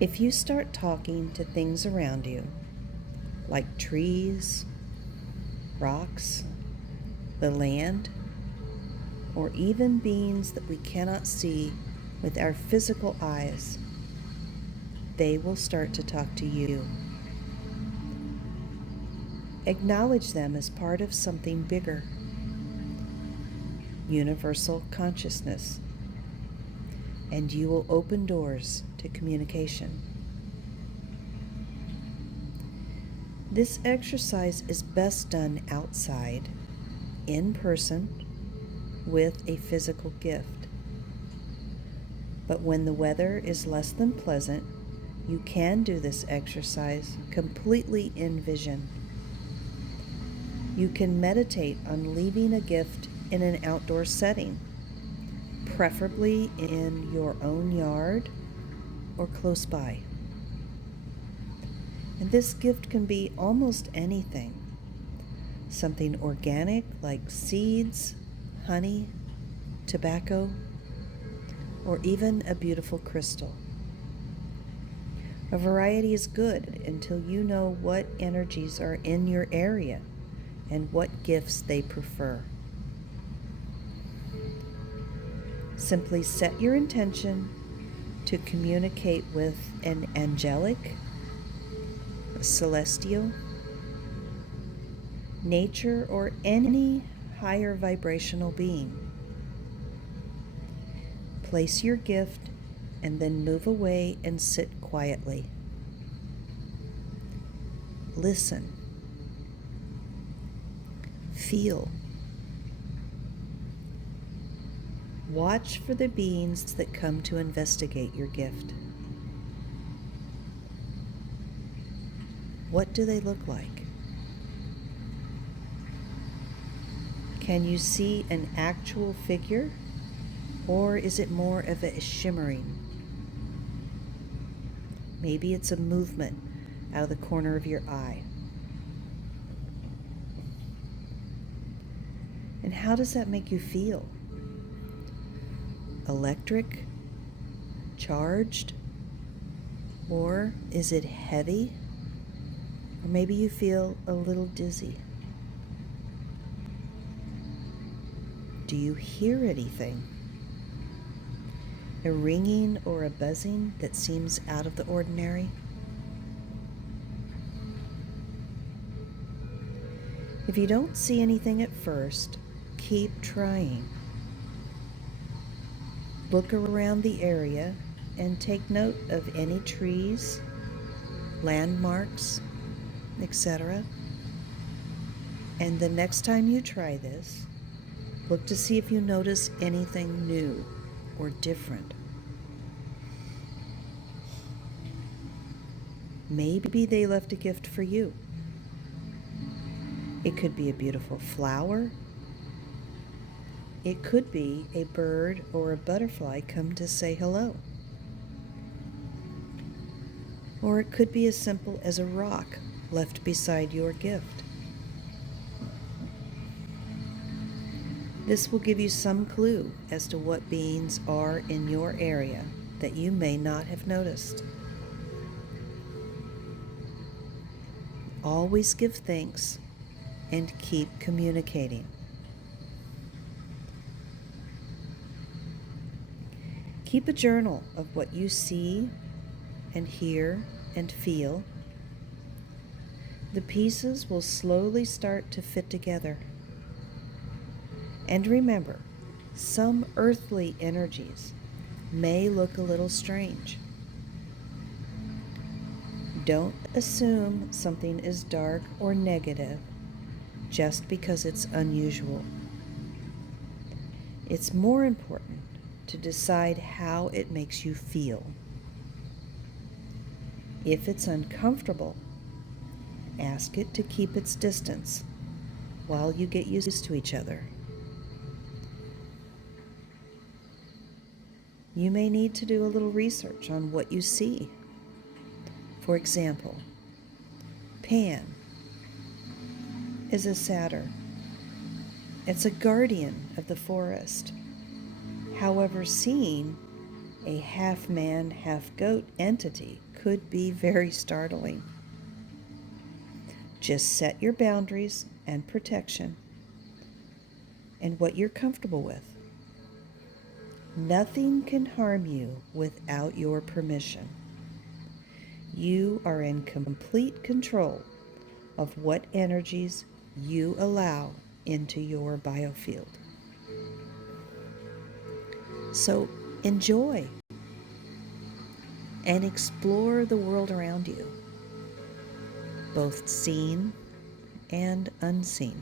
If you start talking to things around you, like trees, rocks, the land, or even beings that we cannot see with our physical eyes, they will start to talk to you. Acknowledge them as part of something bigger, universal consciousness, and you will open doors to communication. This exercise is best done outside, in person, with a physical gift. But when the weather is less than pleasant, you can do this exercise completely in vision. You can meditate on leaving a gift in an outdoor setting, preferably in your own yard or close by. And this gift can be almost anything. Something organic like seeds, honey, tobacco, or even a beautiful crystal. A variety is good until you know what energies are in your area and what gifts they prefer. Simply set your intention to communicate with an angelic, a celestial, nature, or any higher vibrational being. Place your gift and then move away and sit quietly. Listen. Feel. Watch for the beings that come to investigate your gift. What do they look like? Can you see an actual figure, or is it more of a shimmering? Maybe it's a movement out of the corner of your eye. And how does that make you feel? Electric? Charged? Or is it heavy? Or maybe you feel a little dizzy. Do you hear anything? A ringing or a buzzing that seems out of the ordinary? If you don't see anything at first, keep trying. Look around the area and take note of any trees, landmarks, etc. And the next time you try this, look to see if you notice anything new or different. Maybe they left a gift for you. It could be a beautiful flower. It could be a bird or a butterfly come to say hello. Or it could be as simple as a rock left beside your gift. This will give you some clue as to what beings are in your area that you may not have noticed. Always give thanks and keep communicating. Keep a journal of what you see and hear and feel. The pieces will slowly start to fit together. And remember, some earthly energies may look a little strange. Don't assume something is dark or negative just because it's unusual. It's more important to decide how it makes you feel. If it's uncomfortable, ask it to keep its distance while you get used to each other. You may need to do a little research on what you see. For example, Pan is a satyr. It's a guardian of the forest. However, seeing a half-man, half-goat entity could be very startling. Just set your boundaries and protection and what you're comfortable with. Nothing can harm you without your permission. You are in complete control of what energies you allow into your biofield. So enjoy and explore the world around you, both seen and unseen.